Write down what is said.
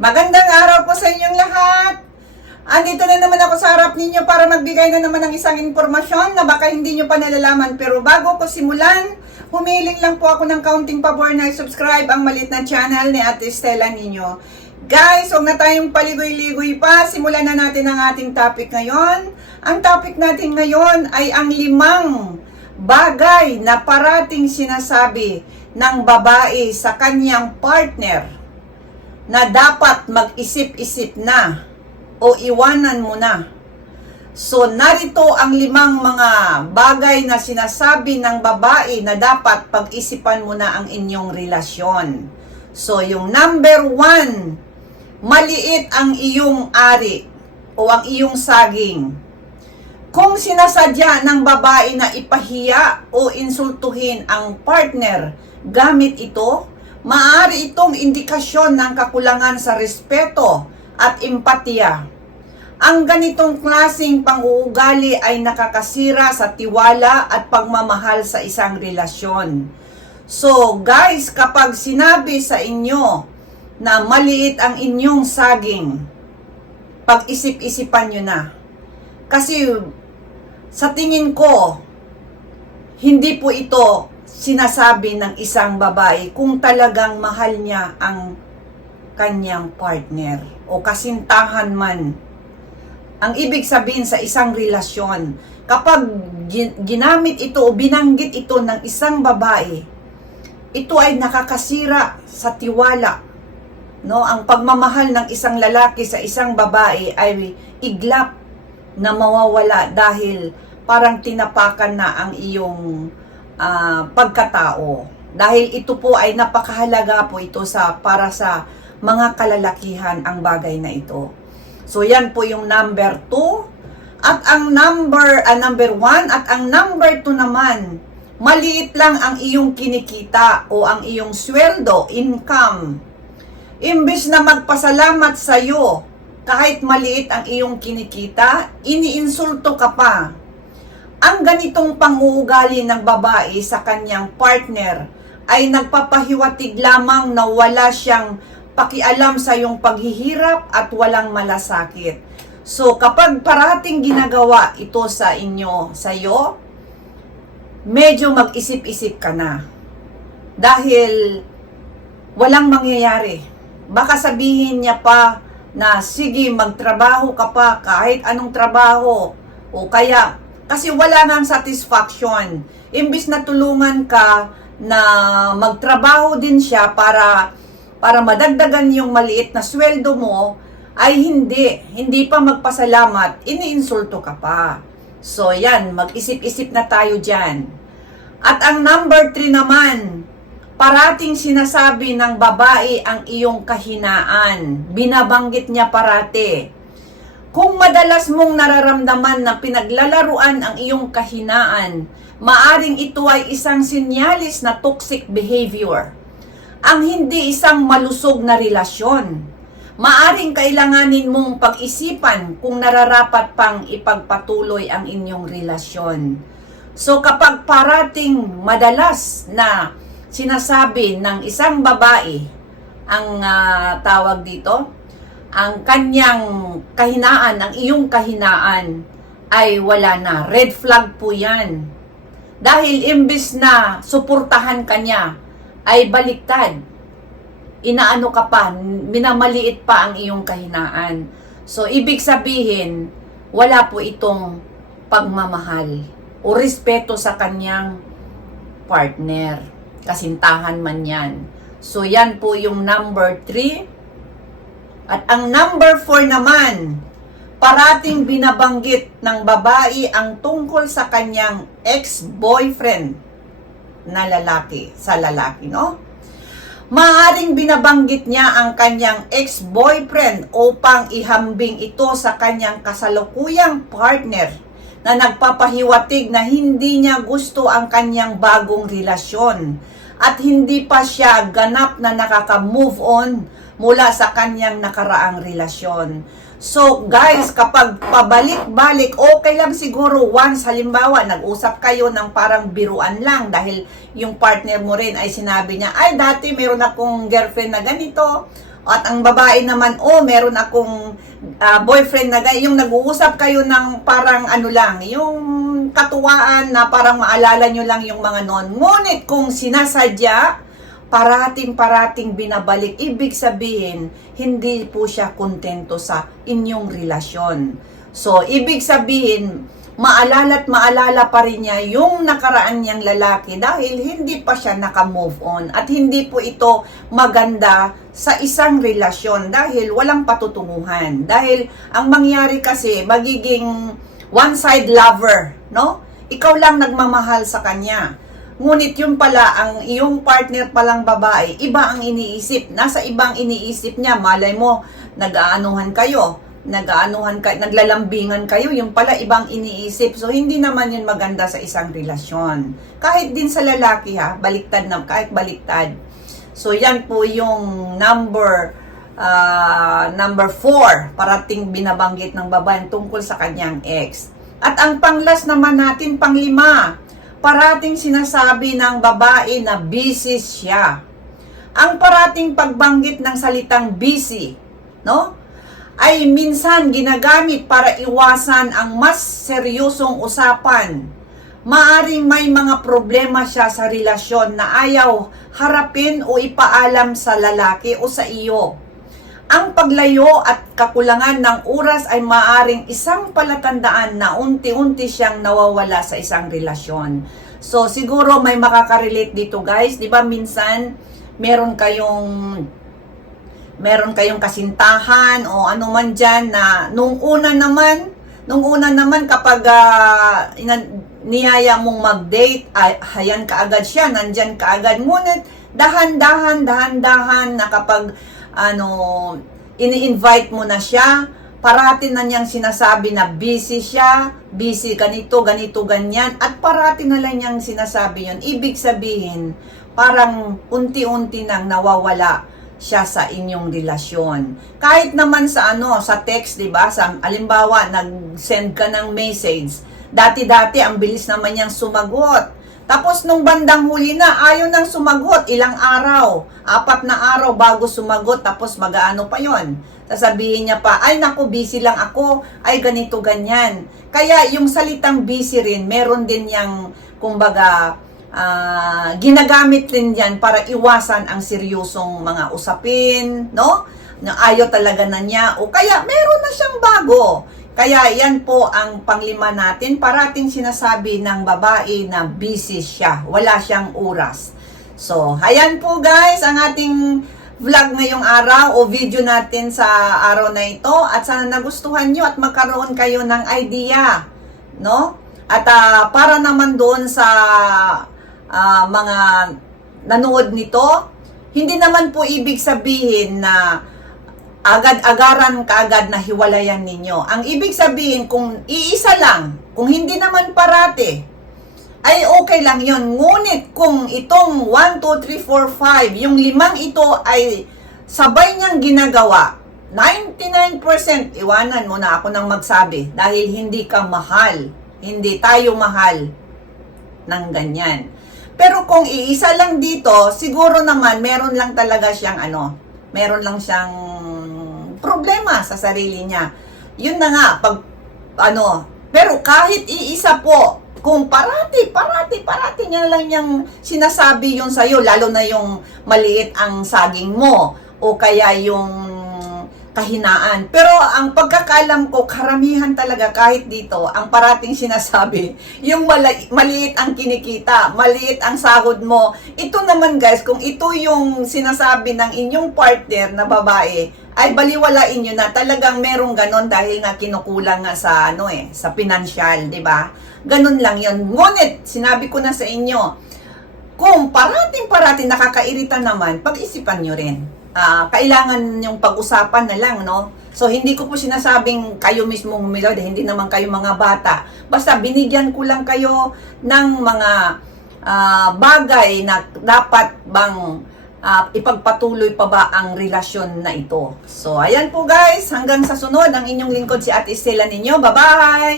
Magandang araw po sa inyong lahat. Andito na naman ako sa harap ninyo para magbigay na naman ng isang impormasyon na baka hindi nyo pa nalalaman. Pero bago ko simulan, humiling lang po ako ng counting pabor na subscribe ang malit na channel ni Ate Stella ninyo. Guys, huwag na tayong paligoy-ligoy pa. Simulan na natin ang ating topic ngayon. Ang topic natin ngayon ay ang limang bagay na parating sinasabi ng babae sa kanyang partner na dapat mag-isip-isip na o iwanan mo na. So, narito ang limang mga bagay na sinasabi ng babae na dapat pag-isipan mo na ang inyong relasyon. So, yung number one, maliit ang iyong ari o ang iyong saging. Kung sinasadya ng babae na ipahiya o insultuhin ang partner gamit ito, maaari itong indikasyon ng kakulangan sa respeto at empatiya. Ang ganitong klasing panguugali ay nakakasira sa tiwala at pagmamahal sa isang relasyon. So guys, kapag sinabi sa inyo na maliit ang inyong saging, pag-isip-isipan nyo na. Kasi sa tingin ko, hindi po ito sinasabi ng isang babae kung talagang mahal niya ang kanyang partner o kasintahan man. Ang ibig sabihin sa isang relasyon, kapag gin- ginamit ito o binanggit ito ng isang babae, ito ay nakakasira sa tiwala. No, ang pagmamahal ng isang lalaki sa isang babae ay iglap na mawawala dahil parang tinapakan na ang iyong ah, pagkatao. Dahil ito po ay napakahalaga po ito sa para sa mga kalalakihan ang bagay na ito. So yan po yung number 2 at ang number ah, number 1 at ang number 2 naman maliit lang ang iyong kinikita o ang iyong sweldo, income. Imbis na magpasalamat sa iyo kahit maliit ang iyong kinikita, iniinsulto ka pa. Ang ganitong panguugali ng babae sa kanyang partner ay nagpapahiwatig lamang na wala siyang pakialam sa iyong paghihirap at walang malasakit. So, kapag parating ginagawa ito sa inyo, sa iyo, medyo mag-isip-isip ka na. Dahil walang mangyayari. Baka sabihin niya pa na sige magtrabaho ka pa kahit anong trabaho o kaya kasi wala nang satisfaction. Imbis na tulungan ka na magtrabaho din siya para para madagdagan yung maliit na sweldo mo ay hindi, hindi pa magpasalamat, iniinsulto ka pa. So yan, mag-isip-isip na tayo dyan. At ang number 3 naman, parating sinasabi ng babae ang iyong kahinaan. Binabanggit niya parate. Kung madalas mong nararamdaman na pinaglalaruan ang iyong kahinaan, maaring ito ay isang sinyalis na toxic behavior. Ang hindi isang malusog na relasyon. Maaring kailanganin mong pag-isipan kung nararapat pang ipagpatuloy ang inyong relasyon. So kapag parating madalas na sinasabi ng isang babae ang ah, tawag dito, ang kanyang kahinaan, ang iyong kahinaan ay wala na. Red flag po yan. Dahil imbis na suportahan kanya, ay baliktad. Inaano ka pa, minamaliit pa ang iyong kahinaan. So, ibig sabihin, wala po itong pagmamahal o respeto sa kanyang partner. Kasintahan man yan. So, yan po yung number 3. At ang number 4 naman, parating binabanggit ng babae ang tungkol sa kanyang ex-boyfriend na lalaki, sa lalaki, no? Maaring binabanggit niya ang kanyang ex-boyfriend upang ihambing ito sa kanyang kasalukuyang partner na nagpapahiwatig na hindi niya gusto ang kanyang bagong relasyon at hindi pa siya ganap na nakaka-move on mula sa kanyang nakaraang relasyon. So guys, kapag pabalik-balik, okay lang siguro once halimbawa nag-usap kayo ng parang biruan lang dahil yung partner mo rin ay sinabi niya, ay dati meron akong girlfriend na ganito At ang babae naman, oh, meron akong ah, boyfriend na gay, yung nag-uusap kayo ng parang ano lang, yung katuwaan na parang maalala nyo lang yung mga non. Ngunit kung sinasadya, parating-parating binabalik, ibig sabihin, hindi po siya kontento sa inyong relasyon. So, ibig sabihin, maalala at maalala pa rin niya yung nakaraan niyang lalaki dahil hindi pa siya naka-move on at hindi po ito maganda sa isang relasyon dahil walang patutunguhan. Dahil ang mangyari kasi magiging one-side lover, no? Ikaw lang nagmamahal sa kanya. Ngunit yun pala, ang iyong partner palang babae, iba ang iniisip. Nasa ibang iniisip niya, malay mo, nag-aanuhan kayo, nag-aanuhan ka, naglalambingan kayo, yung pala ibang iniisip. So, hindi naman yun maganda sa isang relasyon. Kahit din sa lalaki ha, baliktad na, kahit baliktad. So, yan po yung number ah, number 4, parating binabanggit ng babae tungkol sa kanyang ex. At ang panglas naman natin, panglima, parating sinasabi ng babae na busy siya. Ang parating pagbanggit ng salitang busy, no? ay minsan ginagamit para iwasan ang mas seryosong usapan. Maaring may mga problema siya sa relasyon na ayaw harapin o ipaalam sa lalaki o sa iyo. Ang paglayo at kakulangan ng oras ay maaring isang palatandaan na unti-unti siyang nawawala sa isang relasyon. So siguro may makaka-relate dito guys, 'di ba? Minsan meron kayong meron kayong kasintahan o ano man dyan na nung una naman, nung una naman kapag ah, inan- niyaya mong mag-date, ay, hayan ka agad siya, nandyan ka agad. Ngunit dahan-dahan, dahan-dahan na kapag ano, ini-invite mo na siya, parati na niyang sinasabi na busy siya, busy ganito, ganito, ganyan, at parati na lang niyang sinasabi yon Ibig sabihin, parang unti-unti nang nawawala siya sa inyong relasyon. Kahit naman sa ano, sa text, 'di ba? Sa alimbawa, nag-send ka ng message. Dati-dati ang bilis naman niyang sumagot. Tapos nung bandang huli na, ayaw nang sumagot. Ilang araw, apat na araw bago sumagot. Tapos mag-ano pa yon. Sasabihin niya pa, ay naku, busy lang ako. Ay ganito, ganyan. Kaya yung salitang busy rin, meron din yang, kumbaga, ah, ginagamit rin yan para iwasan ang seryosong mga usapin, no? Na ayaw talaga na niya o kaya meron na siyang bago. Kaya yan po ang panglima natin, parating sinasabi ng babae na busy siya, wala siyang oras. So, ayan po guys, ang ating vlog ngayong araw o video natin sa araw na ito at sana nagustuhan nyo at magkaroon kayo ng idea, no? At ah, para naman doon sa ah, mga nanood nito, hindi naman po ibig sabihin na agad-agaran kaagad na hiwalayan ninyo. Ang ibig sabihin, kung iisa lang, kung hindi naman parate, ay okay lang yon Ngunit kung itong 1, 2, 3, 4, 5, yung limang ito ay sabay niyang ginagawa, 99% iwanan mo na ako nang magsabi dahil hindi ka mahal. Hindi tayo mahal ng ganyan. Pero kung iisa lang dito, siguro naman meron lang talaga siyang ano, meron lang siyang problema sa sarili niya. Yun na nga, pag ano, pero kahit iisa po, kung parati, parati, parati niya lang yung sinasabi yun sa'yo, lalo na yung maliit ang saging mo, o kaya yung kahinaan. Pero ang pagkakalam ko, karamihan talaga kahit dito, ang parating sinasabi, yung mali- maliit ang kinikita, maliit ang sahod mo. Ito naman guys, kung ito yung sinasabi ng inyong partner na babae, ay baliwalain nyo na talagang merong ganon dahil nga kinukulang nga sa ano eh, sa financial, 'di ba? Ganon lang 'yon. Ngunit sinabi ko na sa inyo, kung parating-parating nakakairita naman, pag-isipan nyo rin. Ah, kailangan yung pag-usapan na lang, no? So, hindi ko po sinasabing kayo mismo humilod, hindi naman kayo mga bata. Basta binigyan ko lang kayo ng mga ah, bagay na dapat bang ah, ipagpatuloy pa ba ang relasyon na ito. So, ayan po guys, hanggang sa sunod, ang inyong lingkod si Ate Stella ninyo. Bye-bye!